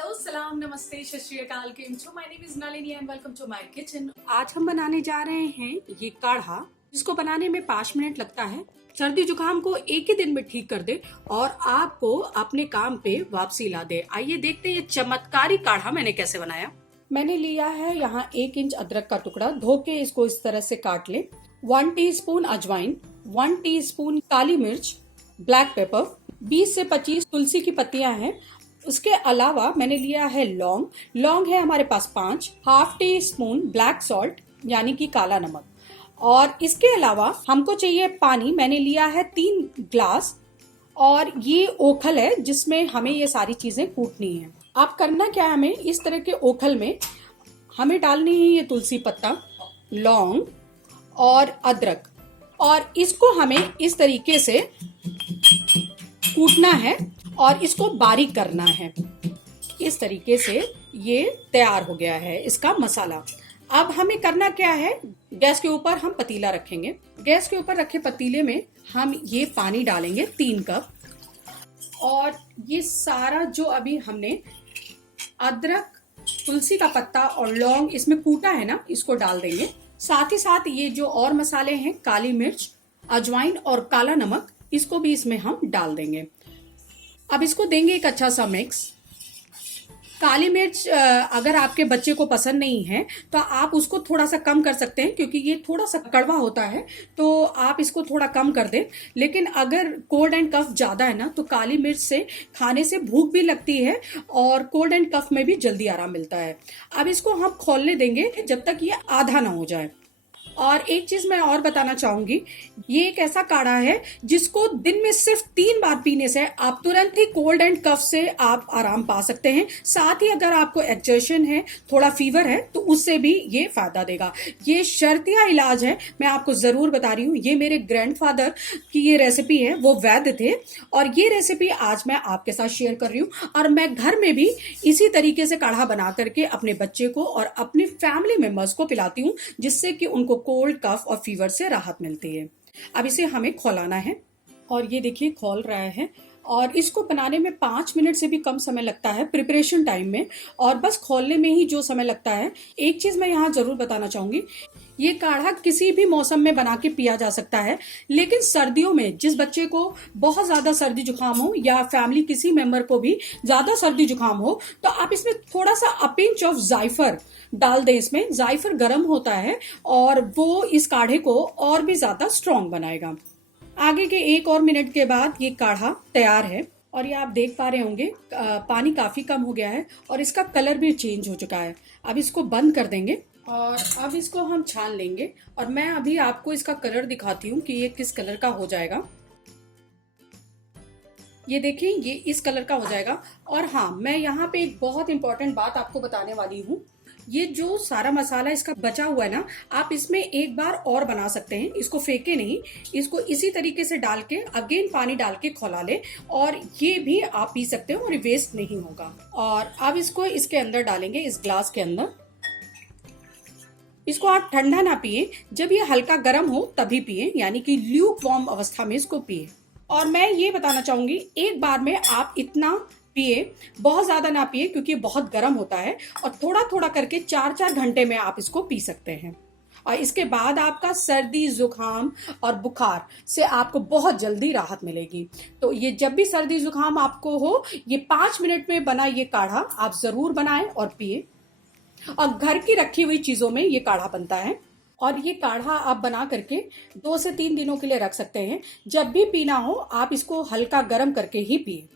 Hello सलाम नमस्ते सत श्री अकाल केम छो। My name is Nalini and welcome to my kitchen. आज हम बनाने जा रहे हैं ये काढ़ा, जिसको बनाने में 5 मिनट लगता है। सर्दी जुकाम को एक ही दिन में ठीक कर दे और आपको अपने काम पे वापसी ला दे। आइए देखते हैं ये चमत्कारी काढ़ा मैंने कैसे बनाया। मैंने लिया है यहाँ 1 इंच अदरक का टुकड़ा, धो के इसको इस तरह से काट ले। 1 टीस्पून अजवाइन, 1 टीस्पून काली मिर्च, ब्लैक पेपर, 20 से 25 तुलसी की पत्तियां हैं। उसके अलावा मैंने लिया है लौंग, लौंग है हमारे पास 5, half tea spoon black salt यानी कि काला नमक। और इसके अलावा हमको चाहिए पानी, मैंने लिया है 3 ग्लास। और ये ओखल है जिसमें हमें ये सारी चीजें कूटनी है। आप करना क्या है, हमें इस तरह के ओखल में हमें डालनी है ये तुलसी पत्ता, लौंग और अदरक, और इसको हमें इस तरीके से कूटना है और इसको बारीक करना है। इस तरीके से ये तैयार हो गया है इसका मसाला। अब हमें करना क्या है, गैस के ऊपर हम पतीला रखेंगे। गैस के ऊपर रखे पतीले में हम ये पानी डालेंगे 3 कप, और ये सारा जो अभी हमने अदरक, तुलसी का पत्ता और लौंग इसमें कूटा है ना, इसको डाल देंगे। साथ ही साथ ये जो और मसाले हैं, काली मिर्च, अजवाइन और काला नमक, इसको भी इसमें हम डाल देंगे। अब इसको देंगे एक अच्छा सा मिक्स। काली मिर्च अगर आपके बच्चे को पसंद नहीं है तो आप उसको थोड़ा सा कम कर सकते हैं, क्योंकि ये थोड़ा सा कड़वा होता है, तो आप इसको थोड़ा कम कर दें। लेकिन अगर कोल्ड एंड कफ ज्यादा है ना, तो काली मिर्च से खाने से भूख भी लगती है और कोल्ड एंड कफ में भी जल्दी आराम मिलता है। अब इसको हम खौलने देंगे जब तक ये आधा ना हो जाए। और एक चीज मैं और बताना चाहूंगी, ये एक ऐसा काढ़ा है जिसको दिन में सिर्फ 3 बार पीने से आप तुरंत ही कोल्ड एंड कफ से आप आराम पा सकते हैं। साथ ही अगर आपको एक्सर्शन है, थोड़ा फीवर है, तो उससे भी ये फायदा देगा। ये शर्तिया इलाज है, मैं आपको जरूर बता रही हूँ। ये मेरे ग्रैंडफादर की ये रेसिपी है, वो वैद्य थे, और ये रेसिपी आज मैं आपके साथ शेयर कर रही हूँ। और मैं घर में भी इसी तरीके से काढ़ा बना करके अपने बच्चे को और अपने फैमिली मेंबर्स को पिलाती हूँ, जिससे कि उनको कोल्ड, कफ और फीवर से राहत मिलती है। अब इसे हमें खौलाना है, और ये देखिए खौल रहा है। और इसको बनाने में 5 मिनट से भी कम समय लगता है प्रिपरेशन टाइम में, और बस खोलने में ही जो समय लगता है। एक चीज मैं यहाँ जरूर बताना चाहूंगी, ये काढ़ा किसी भी मौसम में बना के पिया जा सकता है, लेकिन सर्दियों में जिस बच्चे को बहुत ज्यादा सर्दी जुकाम हो या फैमिली किसी मेंबर को भी ज्यादा सर्दी जुकाम हो, तो आप इसमें थोड़ा सा अ पिंच ऑफ जायफर डाल दें। इसमें जायफर गर्म होता है और वो इस काढ़े को और भी ज्यादा स्ट्रॉन्ग बनाएगा। आगे के 1 और मिनट के बाद ये काढ़ा तैयार है, और ये आप देख पा रहे होंगे पानी काफी कम हो गया है और इसका कलर भी चेंज हो चुका है। अब इसको बंद कर देंगे और अब इसको हम छान लेंगे, और मैं अभी आपको इसका कलर दिखाती हूँ कि ये किस कलर का हो जाएगा। ये देखें, ये इस कलर का हो जाएगा। और हाँ, मैं यहाँ पे एक बहुत इंपॉर्टेंट बात आपको बताने वाली हूँ। ये जो सारा मसाला इसका बचा हुआ है ना, आप इसमें एक बार और बना सकते हैं। इसको फेंके नहीं, इसको इसी तरीके से डाल के अगेन पानी डाल के खौला ले, और ये भी आप पी सकते हो और वेस्ट नहीं होगा। और अब इसको इसके अंदर डालेंगे, इस ग्लास के अंदर। इसको आप ठंडा ना पिए, जब ये हल्का गर्म हो तभी पिए, यानी कि ल्यूक वार्म अवस्था में इसको पिए। और मैं ये बताना चाहूंगी, एक बार में आप इतना पिए, बहुत ज्यादा ना पिए, क्योंकि बहुत गर्म होता है। और थोड़ा थोड़ा करके 4-4 घंटे में आप इसको पी सकते हैं। और इसके बाद आपका सर्दी, जुकाम और बुखार से आपको बहुत जल्दी राहत मिलेगी। तो ये जब भी सर्दी जुकाम आपको हो, ये 5 मिनट में बना ये काढ़ा आप जरूर बनाएं और पिए। और घर की रखी हुई चीजों में ये काढ़ा बनता है, और ये काढ़ा आप बना करके 2 से 3 दिनों के लिए रख सकते हैं। जब भी पीना हो आप इसको हल्का गर्म करके ही पिए।